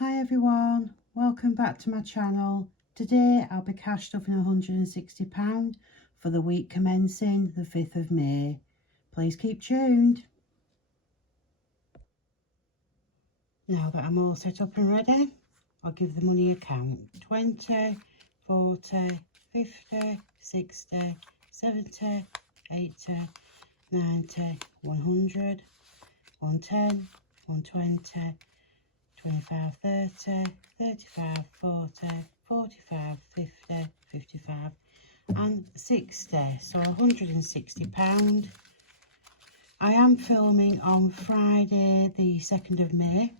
Hi everyone, welcome back to my channel. Today I'll be cash stuffing £160 for the week commencing the 5th of May. Please keep tuned. Now that I'm all set up and ready, I'll give the money a count. 20, 40, 50, 60, 70, 80, 90, 100, 110, 120, 25, 30, 35, 40, 45, 50, 55 and 60, so £160. I am filming on Friday the 2nd of May,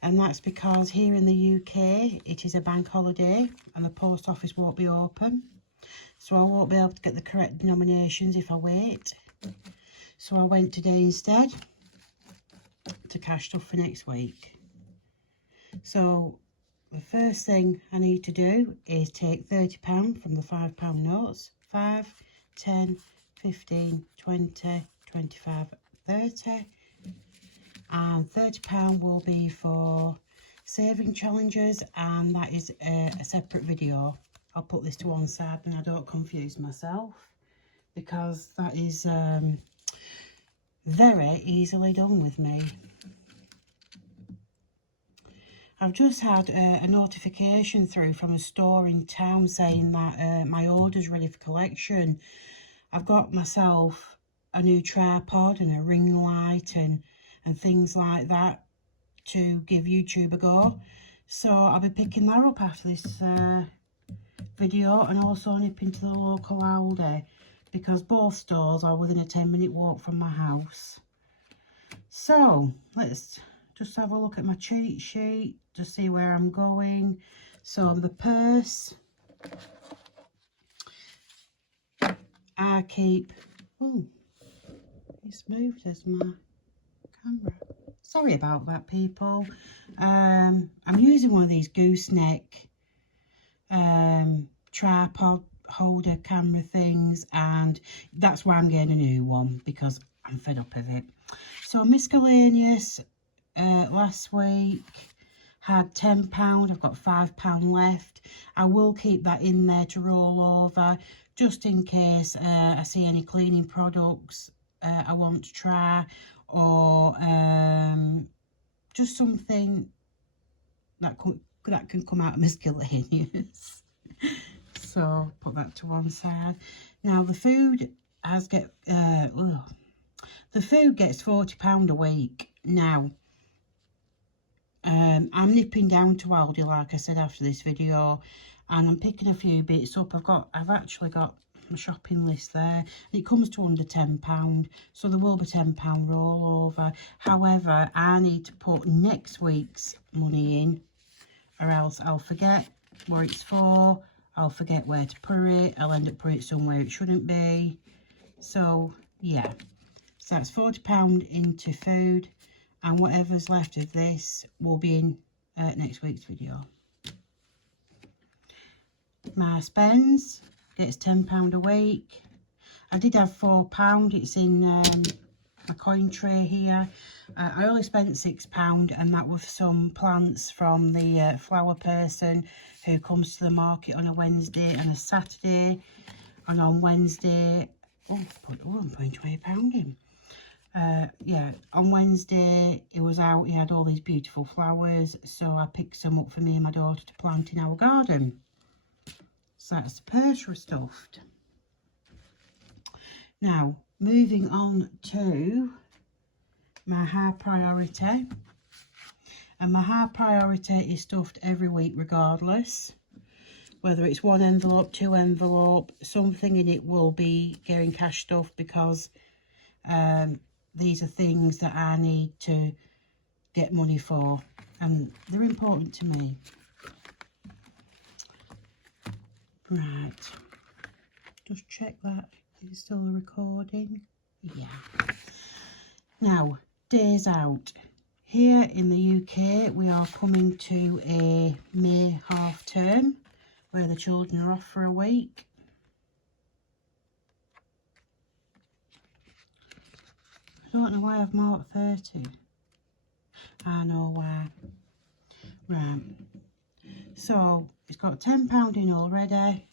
and that's because here in the UK it is a bank holiday and the post office won't be open, so I won't be able to get the correct denominations if I wait. So I went today instead to cash stuff for next week. So the first thing I need to do is take £30 from the £5 notes. 5, 10, 15, 20, 25, 30. And £30 will be for saving challenges, and that is a separate video. I'll put this to one side and I don't confuse myself, because that is very easily done with me. I've just had a notification through from a store in town saying that my order's ready for collection. I've got myself a new tripod and a ring light and things like that to give YouTube a go. So I'll be picking that up after this video, and also nipping to the local Aldi, because both stores are within a 10-minute walk from my house. So let's just have a look at my cheat sheet to see where I'm going. So the purse, I keep, oh, it's moved as my camera. Sorry about that, people. I'm using one of these gooseneck tripod holder camera things, and that's why I'm getting a new one, because I'm fed up of it. So miscellaneous, last week had £10. I've got £5 left. I will keep that in there to roll over, just in case I see any cleaning products I want to try, or just something that can come out of miscellaneous. So put that to one side. Now the food the food gets £40 a week. Now I'm nipping down to Aldi, like I said, after this video, and I'm picking a few bits up. I've actually got my shopping list there, and it comes to under £10, so there will be £10 rollover. However, I need to put next week's money in, or else I'll forget where it's for, I'll forget where to put it, I'll end up putting it somewhere it shouldn't be. So yeah, so that's £40 into food, and whatever's left of this will be in next week's video. My spends gets £10 a week. I did have £4, it's in my coin tray here. I only spent £6, and that was some plants from the flower person who comes to the market on a Wednesday and a Saturday. And on Wednesday, I'm putting £20 in. Yeah, on Wednesday he was out, he had all these beautiful flowers, so I picked some up for me and my daughter to plant in our garden. So that's the purse stuffed. Now moving on to my high priority, and my high priority is stuffed every week regardless, whether it's one envelope, two envelope, something in it will be getting cash stuffed, because these are things that I need to get money for, and they're important to me. Right, just check that it's still recording. Yeah. Now, days out. Here in the UK, we are coming to a May half term where the children are off for a week. I don't know why I've marked 30. I know why. Right, so it's got £10 in already.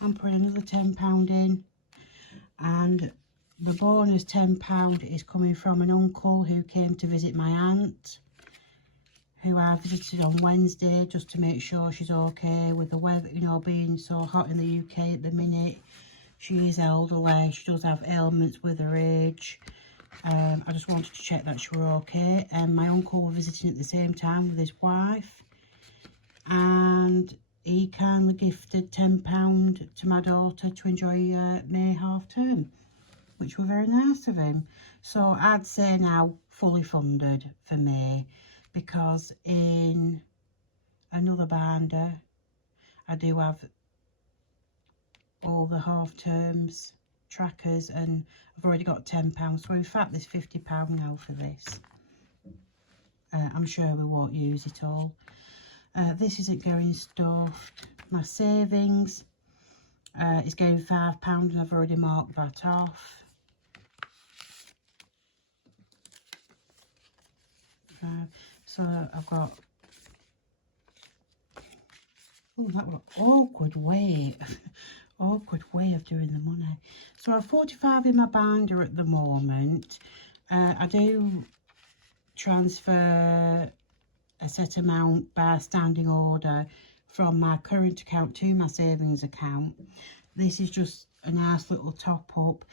I'm putting another £10 in, and the bonus £10 is coming from an uncle who came to visit my aunt, who I visited on Wednesday just to make sure she's okay with the weather, you know, being so hot in the UK at the minute. She is elderly, she does have ailments with her age. I just wanted to check that she were okay. And my uncle was visiting at the same time with his wife, and he kindly gifted £10 to my daughter to enjoy May half term, which were very nice of him. So I'd say now fully funded for May, because in another binder I do have all the half terms trackers, and I've already got £10, so in fact there's £50 now for this. I'm sure we won't use it all. This isn't going stuffed. My savings is going £5, and I've already marked that off. So I've got, oh, that was an awkward way of doing the money. So I've 45 in my binder at the moment. I do transfer a set amount by standing order from my current account to my savings account. This is just a nice little top up.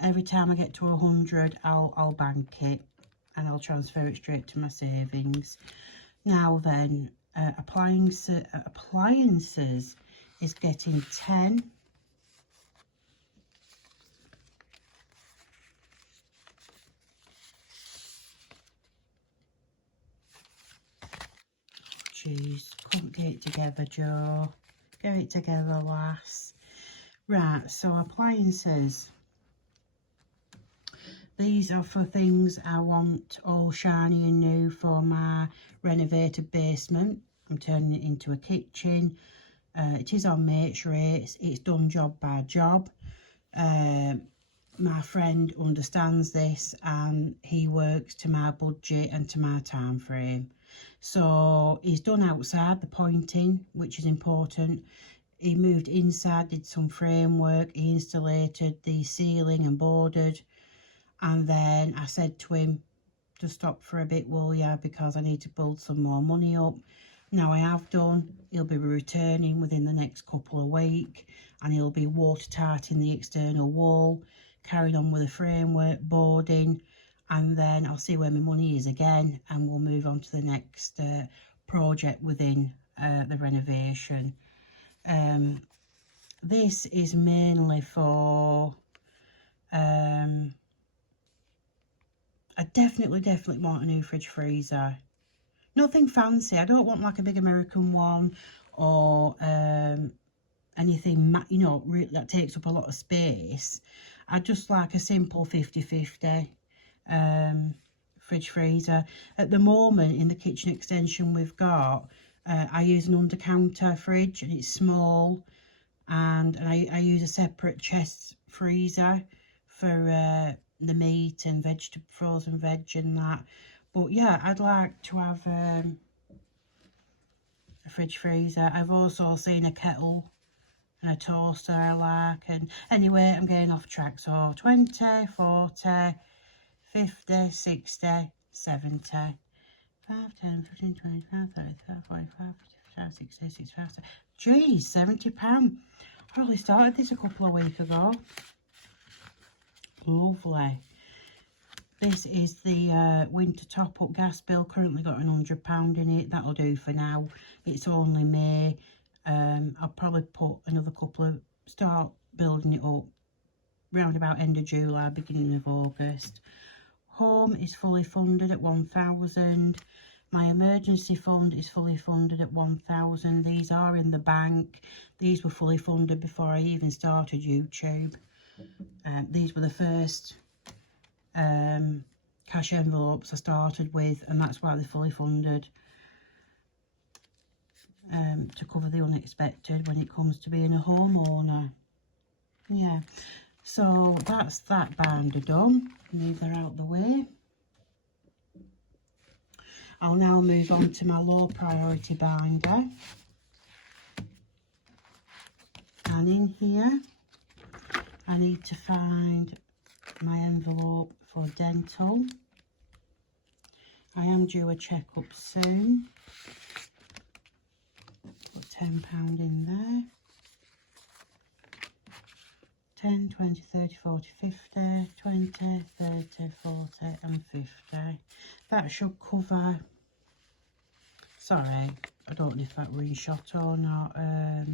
Every time I get to 100, I'll bank it and I'll transfer it straight to my savings. Now then, appliances is getting 10. Jeez, couldn't get it together, Joe. Get it together, lass. Right, so appliances. These are for things I want all shiny and new for my renovated basement. I'm turning it into a kitchen. It is on mates rates. It's done job by job. My friend understands this, and he works to my budget and to my time frame. So he's done outside the pointing, which is important. He moved inside, did some framework, he installated the ceiling and boarded. And then I said to him, just stop for a bit, will ya, because I need to build some more money up. Now I have done. He'll be returning within the next couple of weeks, and he'll be watertight in the external wall, carrying on with the framework, boarding, and then I'll see where my money is again, and we'll move on to the next project within the renovation. This is mainly for I definitely want a new fridge freezer. Nothing fancy. I don't want like a big American one, or anything, you know, that takes up a lot of space. I just like a simple 50-50 fridge freezer. At the moment, in the kitchen extension we've got, I use an under counter fridge, and it's small, and I use a separate chest freezer for the meat and frozen veg and that. But yeah, I'd like to have a fridge freezer. I've also seen a kettle and a toaster I like. And anyway, I'm getting off track. So 20, 40, 50, 60, 70, 5, 10, 15, 25, 35, 45, 55, 60, 65, 70. Geez, £70. I only started this a couple of weeks ago. Lovely. This is the winter top-up gas bill. Currently got £100 in it. That'll do for now. It's only May. I'll probably put another start building it up round about end of July, beginning of August. Home is fully funded at 1,000. My emergency fund is fully funded at 1,000. These are in the bank. These were fully funded before I even started YouTube. These were the first cash envelopes I started with, and that's why they're fully funded, to cover the unexpected when it comes to being a homeowner. Yeah, so that's that binder done. Move that out the way. I'll now move on to my low priority binder. And in here, I need to find my envelope for dental. I am due a checkup soon. Put £10 in there. 10, 20, 30, 40, 50, 20, 30, 40 and 50. That should cover, sorry, I don't know if that were in shot or not. I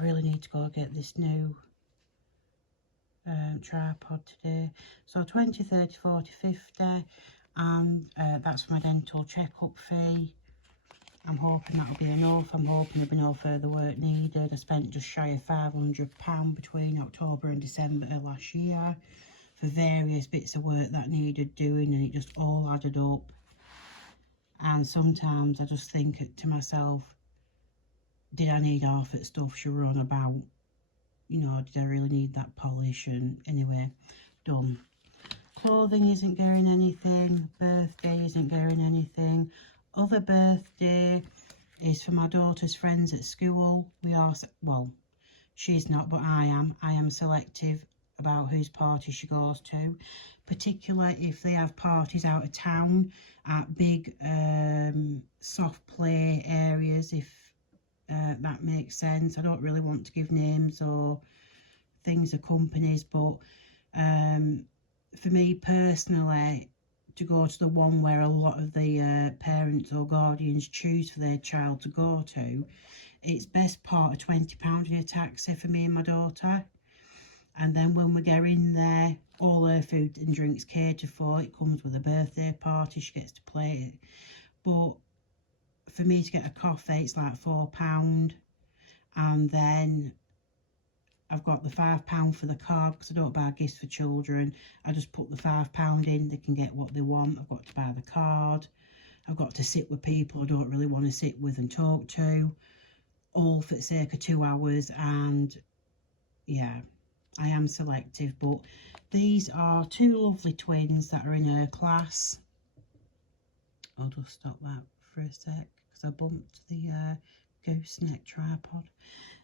really need to go get this new tripod today. So 20, 30, 40, 50 and that's my dental checkup fee. I'm hoping that'll be enough. I'm hoping there'll be no further work needed. I spent just shy of £500 between October and December last year for various bits of work that needed doing, and it just all added up. And sometimes I just think to myself, did I need half that stuff she were on about? You know, did I really need that polish? And anyway, done. Clothing isn't getting anything. Birthday isn't getting anything. Other birthday is for my daughter's friends at school. We are, well, she's not, but I am selective about whose party she goes to, particularly if they have parties out of town at big soft play areas, if that makes sense. I don't really want to give names or things of companies, but for me personally, to go to the one where a lot of the parents or guardians choose for their child to go to, it's best part of £20 in a taxi for me and my daughter. And then when we get in there, all her food and drinks catered for. It comes with a birthday party, she gets to play it. But for me to get a coffee, it's like £4. And then I've got the £5 for the card because I don't buy gifts for children. I just put the £5 in, they can get what they want. I've got to buy the card. I've got to sit with people I don't really want to sit with and talk to, all for the sake of 2 hours. And yeah, I am selective, but these are two lovely twins that are in her class. I'll just stop that for a sec because I bumped the gooseneck tripod.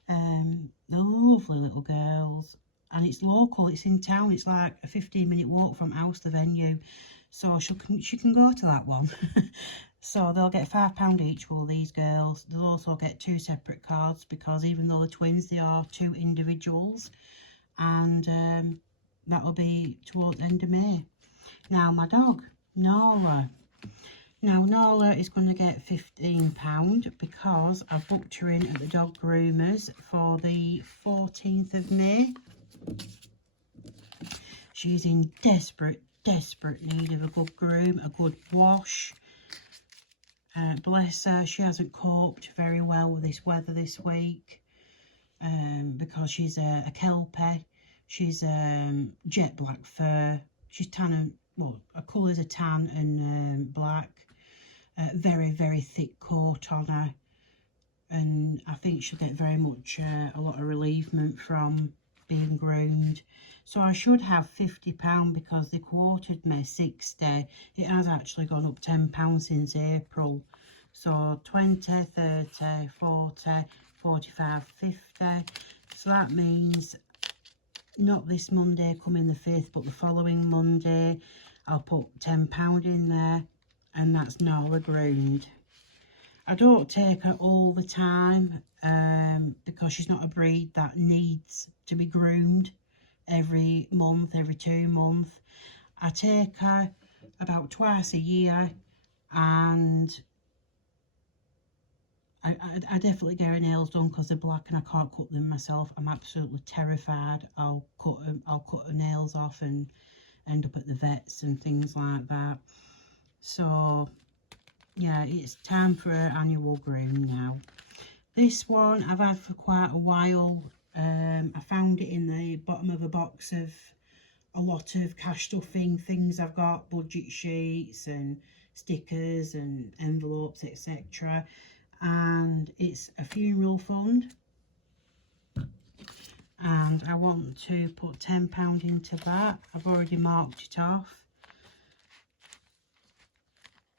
They're lovely little girls, and it's local, it's in town, it's like a 15-minute walk from house to venue, so she can go to that one. So they'll get £5 each, will these girls. They'll also get 2 separate cards because even though they're twins, they are 2 individuals, and that'll be towards the end of May. Now my dog Nala. Now Nala is going to get £15 because I've booked her in at the dog groomers for the 14th of May. She's in desperate need of a good groom, a good wash. Bless her, she hasn't coped very well with this weather this week because she's a Kelpie. She's jet black fur. She's tan and, well, her colours are tan and black. Very, very thick coat on her, and I think she'll get very much a lot of relievement from being groomed. So I should have £50 because they quoted me 60. It has actually gone up £10 since April. So 20, 30, 40, 45, 50. So that means not this Monday coming the 5th, but the following Monday I'll put £10 in there. And that's Nala groomed. I don't take her all the time because she's not a breed that needs to be groomed every month, every 2 months. I take her about twice a year, and I definitely get her nails done because they're black and I can't cut them myself. I'm absolutely terrified. I'll cut her nails off and end up at the vets and things like that. So yeah, it's time for her annual groom now. This one I've had for quite a while. I found it in the bottom of a box of a lot of cash stuffing things I've got, budget sheets and stickers and envelopes, etc. And it's a funeral fund, and I want to put £10 into that. I've already marked it off.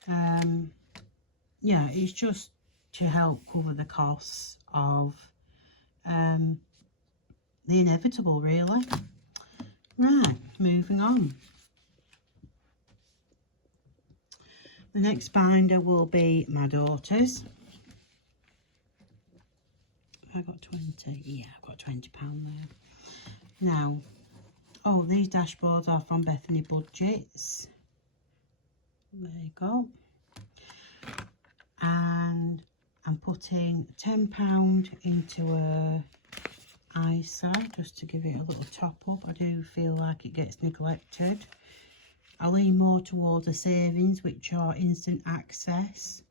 Yeah, it's just to help cover the costs of the inevitable, really. Right, moving on. The next binder will be my daughter's. I got 20. Yeah, I've got £20 there. Now, oh, these dashboards are from Bethany Budgets. There you go. And I'm putting £10 into a ISA just to give it a little top up. I do feel like it gets neglected. I lean more towards the savings, which are instant access.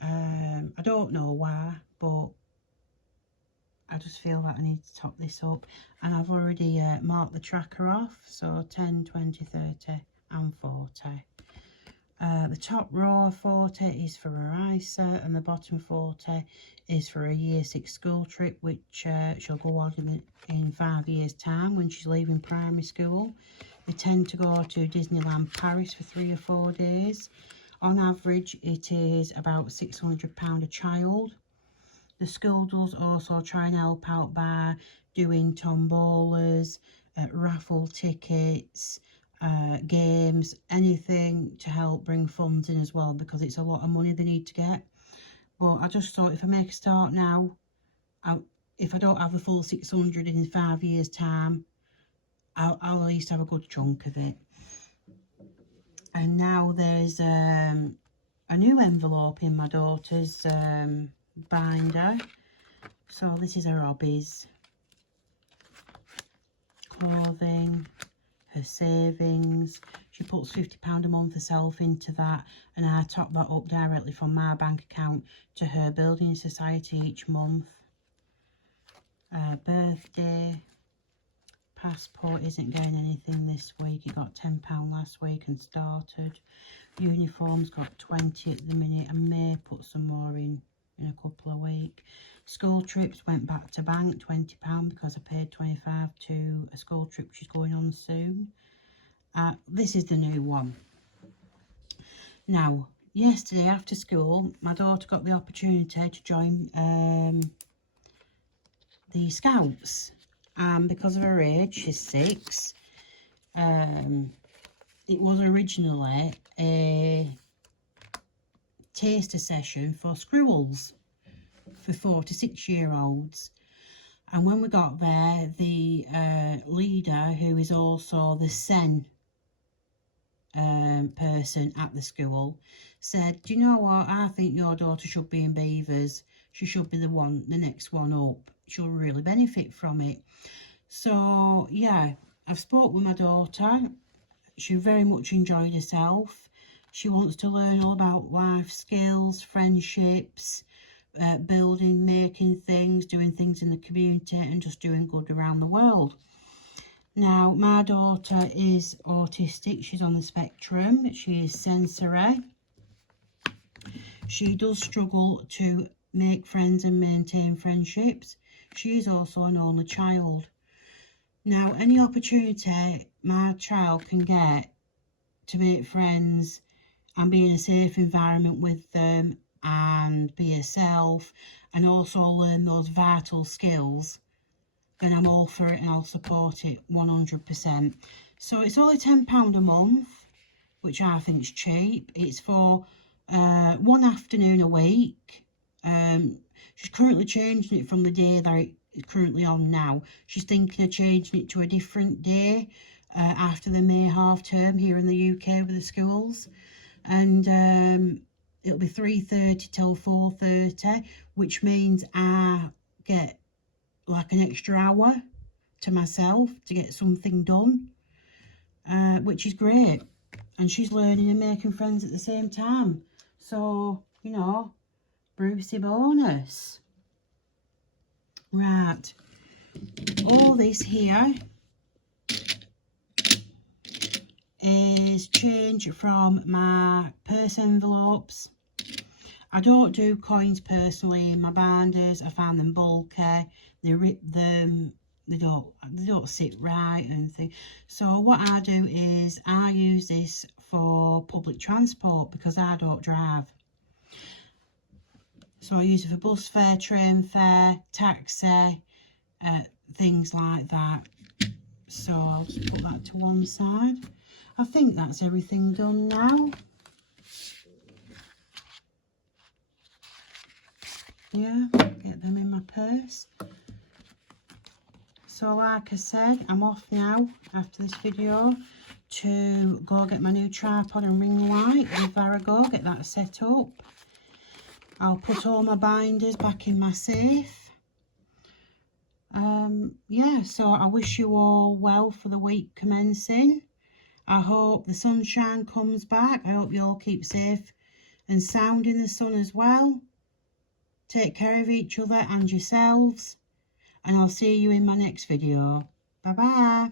I don't know why, but I just feel that I need to top this up. And I've already marked the tracker off, so 10, 20, 30 and 40. The top row of 40 is for her ISA, and the bottom 40 is for a year 6 school trip, which she'll go on in 5 years' time when she's leaving primary school. They tend to go to Disneyland Paris for 3 or 4 days. On average, it is about £600 a child. The school does also try and help out by doing tombolas, raffle tickets, games, anything to help bring funds in as well, because it's a lot of money they need to get. But I just thought, if I make a start now, if I don't have the full 600 in 5 years' time, I'll at least have a good chunk of it. And now there's a new envelope in my daughter's binder. So this is her hobbies, clothing, her savings. She puts £50 a month herself into that, and I top that up directly from my bank account to her building society each month. Birthday, passport isn't getting anything this week. It got £10 last week and started. Uniforms got 20 at the minute. I may put some more in a couple of weeks. School trips went back to bank, £20, because I paid 25 to a school trip she's going on soon. This is the new one. Now, yesterday after school, my daughter got the opportunity to join the Scouts. And because of her age, she's 6, it was originally a taster session for squirrels for 4 to 6 year olds. And when we got there, the leader, who is also the SEN person at the school, said, do you know what, I think your daughter should be in Beavers. She should be the next one up. She'll really benefit from it. So yeah, I've spoke with my daughter. She very much enjoyed herself. She wants to learn all about life skills, friendships, building, making things, doing things in the community, and just doing good around the world. Now, my daughter is autistic. She's on the spectrum. She is sensory. She does struggle to make friends and maintain friendships. She is also an only child. Now, any opportunity my child can get to make friends and be in a safe environment with them and be herself, and also learn those vital skills, then I'm all for it and I'll support it 100%. So it's only £10 a month, which I think is cheap. It's for one afternoon a week. She's currently changing it from the day that it's currently on now. She's thinking of changing it to a different day after the May half term here in the UK with the schools. And it'll be 3:30 till 4:30, which means I get like an extra hour to myself to get something done, which is great. And she's learning and making friends at the same time. So, you know, Brucey bonus. Right. All this here is change from my purse envelopes. I don't do coins personally in my binders. I find them bulky. They rip them. they don't sit right and things. So what I do is I use this for public transport because I don't drive. So I use it for bus fare, train fare, taxi, things like that. So I'll just put that to one side. I think that's everything done now. Yeah, get them in my purse. So like I said, I'm off now after this video to go get my new tripod and ring light with Varago, get that set up. I'll put all my binders back in my safe. Yeah, so I wish you all well for the week commencing. I hope the sunshine comes back. I hope you all keep safe and sound in the sun as well. Take care of each other and yourselves. And I'll see you in my next video. Bye bye.